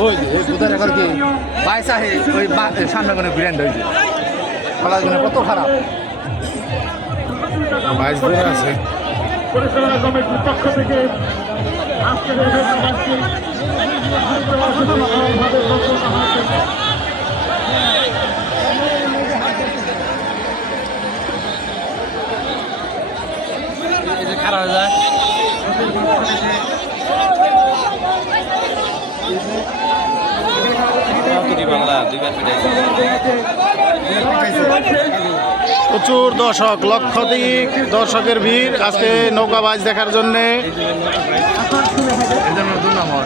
ওই ওই এখন কি সামনে কোনো ব্র্যান্ড হয়েছে খেলাগুলো কত খারাপ বাইশ থেকে এই ঘটনাটি ভাবে ঘোষণা হয়েছে খারাপ হয়ে যায়। প্রচুর দর্শক লক্ষাধিক দর্শকের ভিড়। আজকে নৌকাবাজ দেখার জন্যে এই জন্য দু নম্বর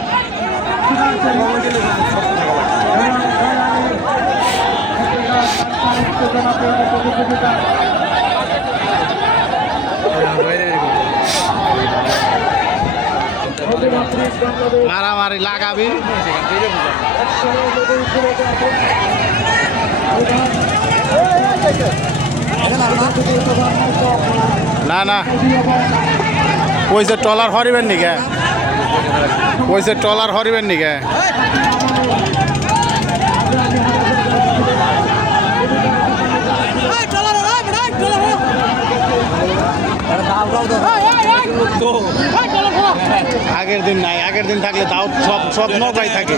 মারামারি লাগাবি। না না। কইছে টলার হরিবেন নিকে কইছে টলার হরিবেন নিকে আগের দিন নাই আগের দিন থাকলে তাও সব সব নৌকাই থাকে।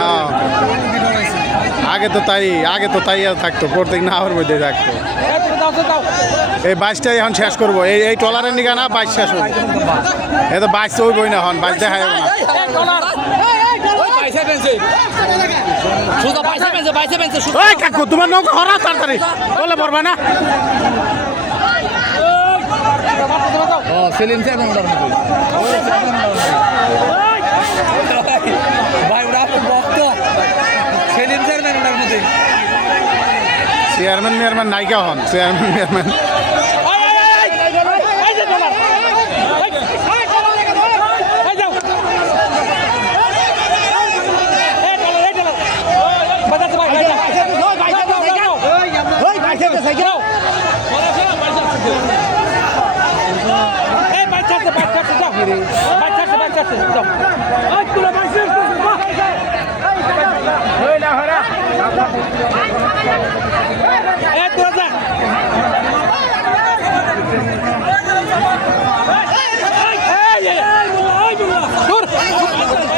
হ্যাঁ। আগে তো তাই আগে তো তাই থাকতো প্রত্যেক নাহর মধ্যে থাকতো। এই বাইশটাই এখন শেষ করব। এই এই টলারের নিগা না বাইশ শেষ হইব। এ তো বাইশ চলবই না হন বাইশ দেখা যাবে না। কাকু তোমার নৌকা হরা তাড়াতাড়ি। বলে পড়বা না? সেলিম সাহেব আমরা ভাই ওরা ভক্ত সেলিম সাহেব ওনার মধ্যে চেয়ারম্যান মেয়ারম্যান নায়িকা হন চেয়ারম্যান মেয়ারম্যান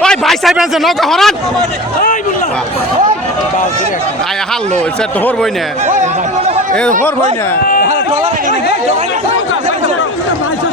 ওই বাইশ সাহেব আছে নৌকা হরান আয় হারলো সে তো হরবই না এ হরবই না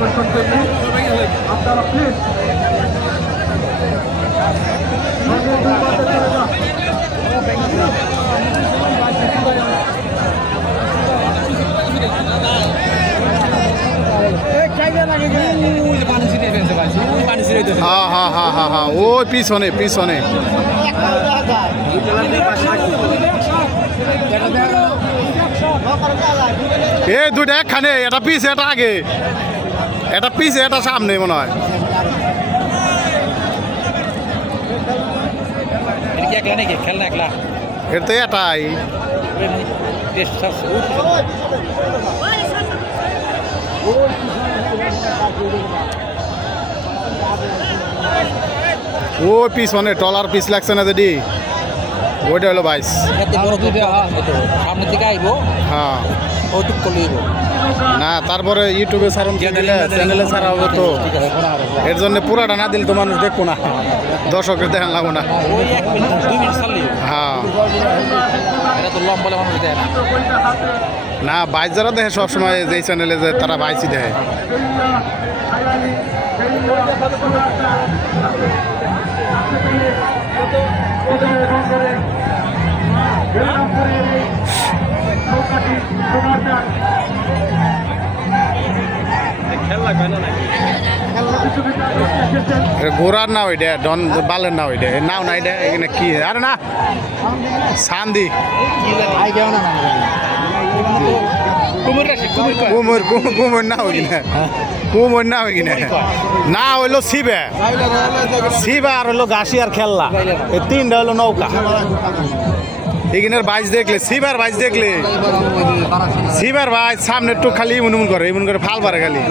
আকর্ষণ করবে আপনারা প্লিজ হ্যাঁ হ্যাঁ হ্যাঁ হ্যাঁ হ্যাঁ। ওই পিছনে পিছনে। এ, দুইটা একখানে, এটা পিছে এটা আগে। এটা পিছে এটা সামনে মনে হয়। এটা তো এটাই। ও পিছনে টলার পিছ লাগছে না যদি ওইটা হলো বাইশ এত সামনে থেকে আইবো। হ্যাঁ। কৌতুক করলে না তারপরে ইউটিউবে ছাড়ুন দিলে চ্যানেলে ছাড়া হবে তো। এর জন্য পুরাটা না দিলে তো মানুষ দেখব না। দর্শকের দেখান লাগবো না। হ্যাঁ। না না বাইশ যারা দেখে সবসময় যেই চ্যানেলে যে তারা বাইশই দেখে। এটা ঘোড়ার না ওইটা ডন বালের না ওইটা। নাও না এটা এখানে কি? আরে না! সান্দি। কুমির কুমোর না ওই কিনা কুমোর না ওই কিনা না হইল শিবে। শিবা আর হইল ঘাসি আর খেললা এই তিনটা হইল নৌকা। এখানের বাইজ দেখলে শিবার বাইজ দেখলে। শিবার বাইজ সামনে একটু খালি ইমন ইমন করে ইমন করে ফাল পারে খালি।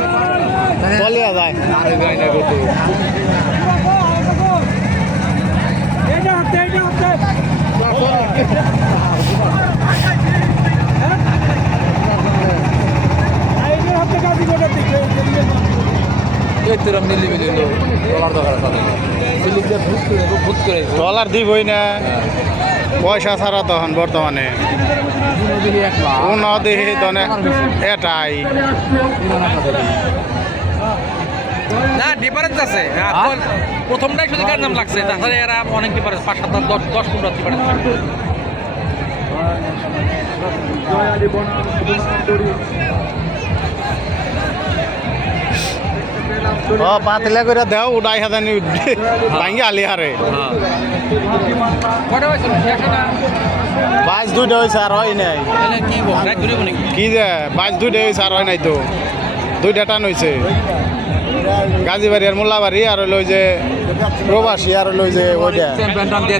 এই তোরা মিলি মিলি ডলার দরকার করে ডলার দিবই না। পয়সা ছাড়া তখন বর্তমানে। মিলি এক লাখ। কোন দেহে দনে এটাই। না ডিফারেন্স আছে। হ্যাঁ, প্রথমটাই শুধু কার নাম লাগছে? তাছাড়া এরা অনেক ডিফারেন্স পাঁচ সাত দশ দশ পনেরো ডিফারেন্স ও পাতলা করে দেও উড়াই হাজানি ভাঙ্গি আলি হারে কটা হয়েছিল শেষ না বাইশ দুইটা হয়েছে আর হয় নাই। কি যে বাইশ দুইটা হয়েছে আর হয় নাই তো। দুইটা টান হয়েছে গাজীবাড়ি আর মোল্লাবাড়ি আর ওই যে প্রবাসী আর ওই যে ওইটা চ্যাম্পিয়ন দিয়ে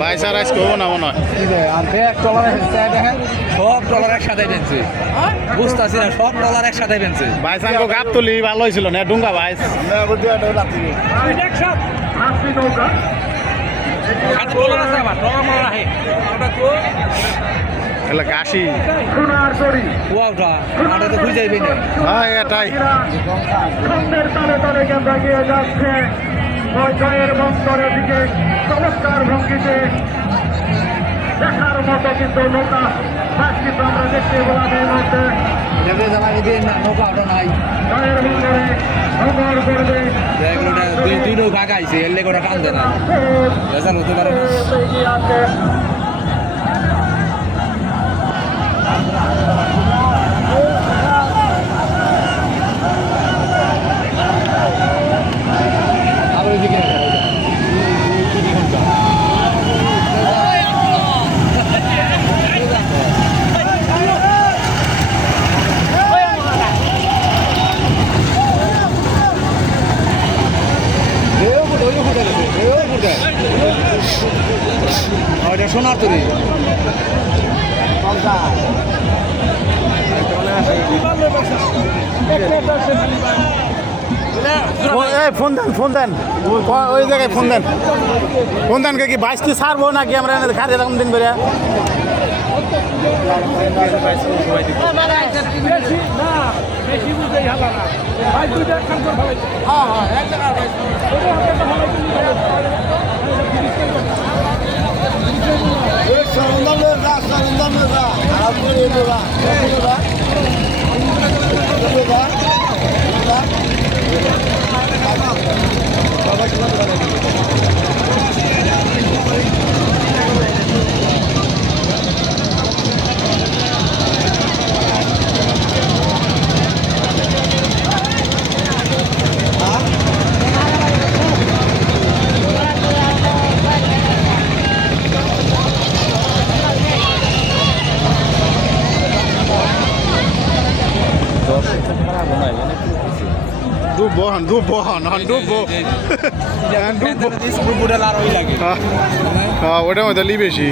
বাইশ আর আজকে হব না মনে হয়? সব ডলার একসাথে পেনছে বুঝতেছি না সব ডলার একসাথে পেনছে বাইশ আঙ্গো গাপ তুলি ভালো হয়েছিল না? ডুঙ্গা তো এলা কাশি। সোনার তরি ওয়া ওটা তো খুঁজে যাইবে না হ্যাঁ এটাই। খন্ডের তালে তালে কেন্দ্র গিয়ে যাচ্ছে। জয়ের বন্দরের দিকে চমৎকার ভঙ্গিতে দেখার মতো কিন্তু নৌকা বাস কিন্তু আমরা দেখতে পেলাম এই এগুলোটা দুই নৌকা গাইছে এর লেগে ওটা না। হতে পারে এটা সোনার তৈরি। ফোন দেন ফোন দেন। ওই জায়গায় ফোন দেন। ফোন দেন কি বাইশটি সারবো নাকি আমরা খারে এরকম দিন বেরিয়ে হ্যাঁ হ্যাঁ ডুববো হন হন ডুববো হ্যাঁ, লাগে হ্যাঁ ওটার মধ্যে লি বেশি